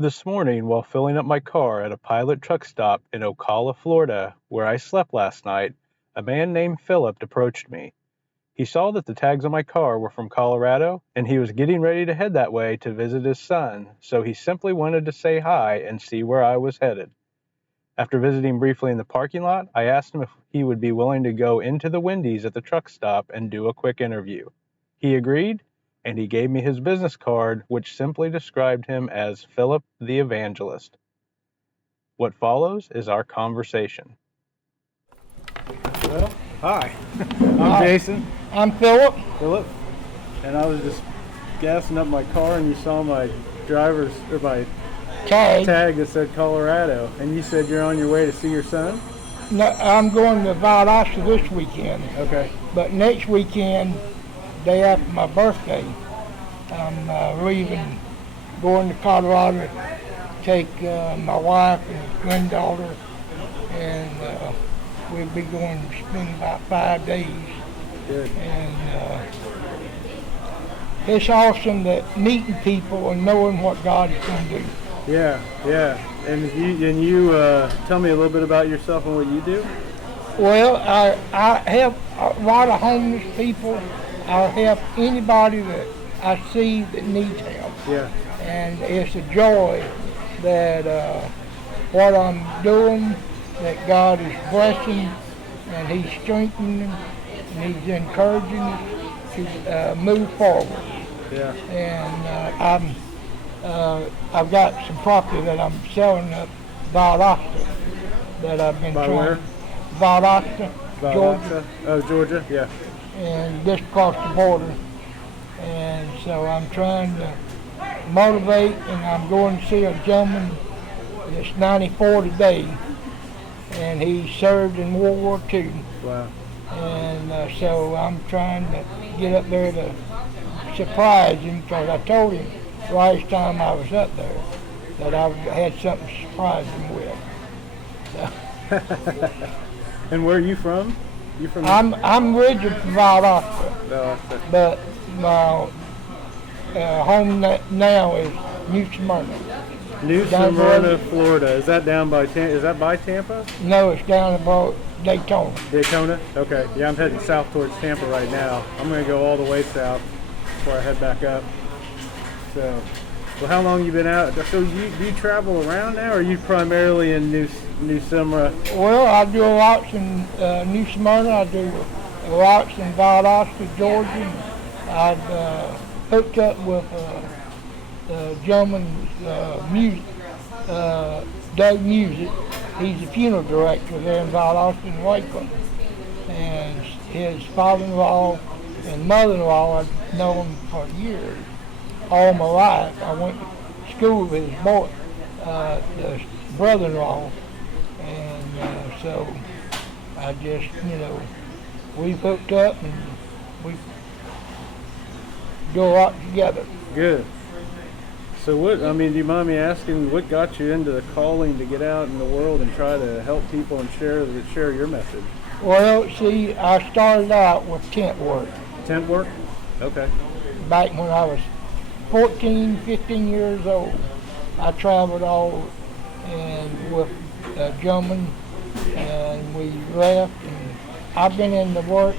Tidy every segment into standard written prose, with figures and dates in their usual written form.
This morning, while filling up my car at a pilot truck stop in Ocala, Florida, where I slept last night, a man named Philip approached me. He saw that the tags on my car were from Colorado, and he was getting ready to head that way to visit his son, so he simply wanted to say hi and see where I was headed. After visiting briefly in the parking lot, I asked him if he would be willing to go into the Wendy's at the truck stop and do a quick interview. He agreed, and he gave me his business card, which simply described him as Philip the Evangelist. What follows is our conversation. Well, hi. I'm Hi. Jason. I'm Philip. Philip. And I was just gassing up my car and you saw my my Tag. tag that said Colorado. And you said you're on your way to see your son? No, I'm going to Valdosta this weekend, Okay. but next weekend, day after my birthday, I'm leaving, going to Colorado to take my wife and granddaughter, and we'll be going to spend about 5 days. Good. And it's awesome that meeting people and knowing what God is going to do. Yeah, yeah. And you tell me a little bit about yourself and what you do? Well, I help a lot of homeless people. I help anybody that I see that needs help. Yeah. And it's a joy that what I'm doing, that God is blessing and He's strengthening and He's encouraging us to move forward. Yeah. And I've got some property that I'm selling up Valdosta that I've been By trying. where? Valdosta, Georgia, Oh, Georgia? Yeah. and just across the border. And so I'm trying to motivate, and I'm going to see a gentleman that's 94 today, and he served in World War II. Wow. And so I'm trying to get up there to surprise him, because I told him last time I was up there that I had something to surprise him with. So, And where are you from? You from? I'm originally from Valdosta, Valdosta. but my home now is New Smyrna. New Down Smyrna, below. Florida. Is that down by Is that by Tampa? No, it's down about Daytona. Daytona? Okay. Yeah, I'm heading south towards Tampa right now. I'm going to go all the way south before I head back up. So, well, how long you been out? So do you travel around now, or are you primarily in New Smyrna? Well, I do lots in New Smyrna. I do lots in Valdosta, Georgia. I've hooked up with the gentleman's music, Doug Music. He's the funeral director there in Valdosta and Lakeland. And his father-in-law and mother-in-law, I've known for years, all my life. I went to school with his boy, the brother-in-law. And so I just, we've hooked up and we do a lot together. Good. So do you mind me asking, what got you into the calling to get out in the world and try to help people and share your message? Well, see, I started out with tent work Tent work? Okay. back when I was 14, 15 years old. I traveled all and with a gentleman, and we left, and I've been in the work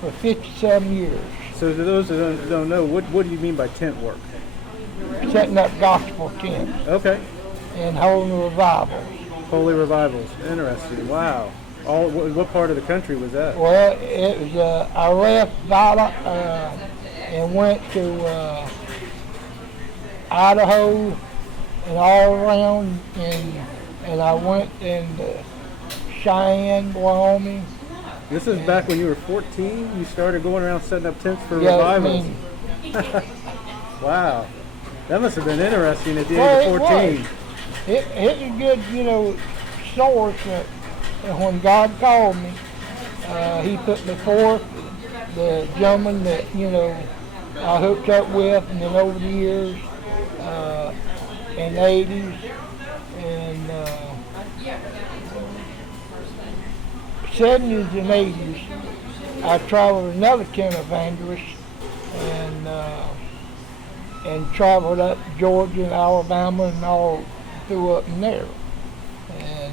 for 57 years, So to those that don't know, what do you mean by tent work? setting up gospel tents Okay. and holding revivals. Holy revivals. Interesting. Wow. What part of the country was that? Well, it was, I left and went to Idaho and all around, and I went in Cheyenne, Wyoming. This is back when you were 14? You started going around setting up tents for Yeah, revivals? Wow. That must have been interesting at the age of 14. It was good, source that when God called me, He put me forth. The gentleman that, I hooked up with, and then over the years, in the 80s, and 70s and 80s, I traveled another tent evangelist, and and traveled up Georgia and Alabama and all through up in there. And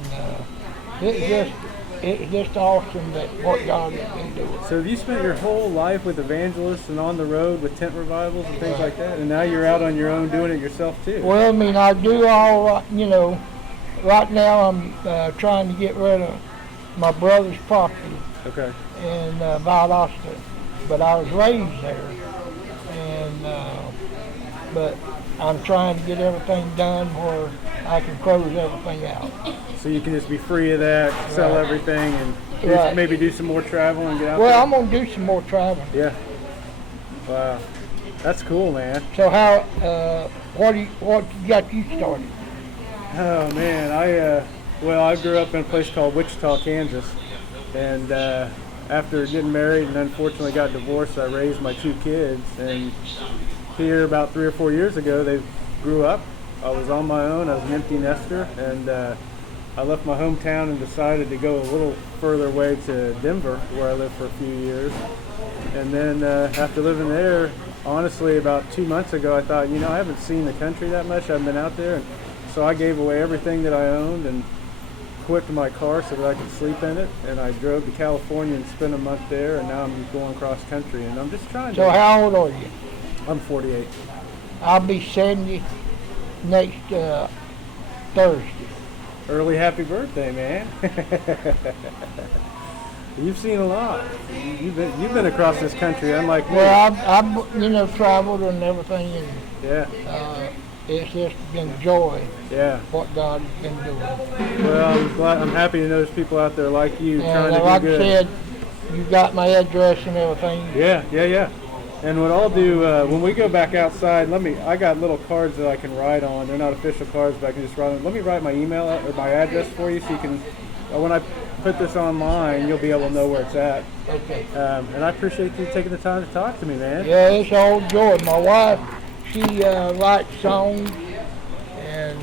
it's just awesome that what God has been doing. So have you spent your whole life with evangelists and on the road with tent revivals and things like that, and now you're out on your own doing it yourself too? Well, I mean, I do all, right now I'm trying to get rid of my brother's property Okay. in Valdosta, but I was raised there, and but I'm trying to get everything done where I can close everything out. So you can just be free of that, sell Right. everything, and Right. maybe do some more travel and get out Well, there? I'm gonna do some more traveling. Yeah. Wow. That's cool, man. So how, what got you started? Oh man, I grew up in a place called Wichita, Kansas, and after getting married and unfortunately got divorced, I raised my 2 kids, and here about 3 or 4 years ago they grew up. I was on my own. I was an empty nester, and I left my hometown and decided to go a little further away to Denver, where I lived for a few years. And then after living there, honestly, about 2 months ago, I thought, I haven't seen the country that much. I haven't been out there, and so I gave away everything that I owned and equipped my car so that I could sleep in it. And I drove to California and spent a month there, and now I'm going cross country. And I'm just trying to. So how old are you? I'm 48. I'll be 70 next Thursday. Early happy birthday, man. You've seen a lot. You've been across this country, unlike me. Well, I've traveled and everything, and Yeah, it's just been joy yeah. what God has been doing. Well, I'm happy to know there's people out there like you trying And to do like good. I said, you got my address and everything. Yeah. And what I'll do when we go back outside, I got little cards that I can write on. They're not official cards, but I can just write on. Let me write my email or my address for you, so you can. When I put this online, you'll be able to know where it's at. Okay. And I appreciate you taking the time to talk to me, man. Yeah, it's all joy. My wife, she writes songs and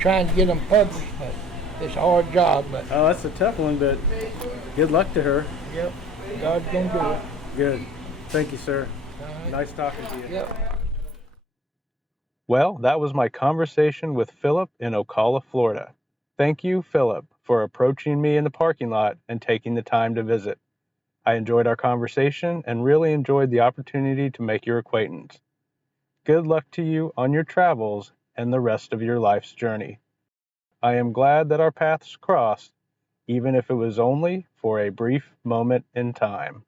trying to get them published, but it's a hard job. But Oh, that's a tough one, but good luck to her. yep, God's gonna do it. Good. Thank you, sir. All right. Nice talking to you. Yep. Well, that was my conversation with Philip in Ocala, Florida. Thank you, Philip, for approaching me in the parking lot and taking the time to visit. I enjoyed our conversation and really enjoyed the opportunity to make your acquaintance. Good luck to you on your travels and the rest of your life's journey. I am glad that our paths crossed, even if it was only for a brief moment in time.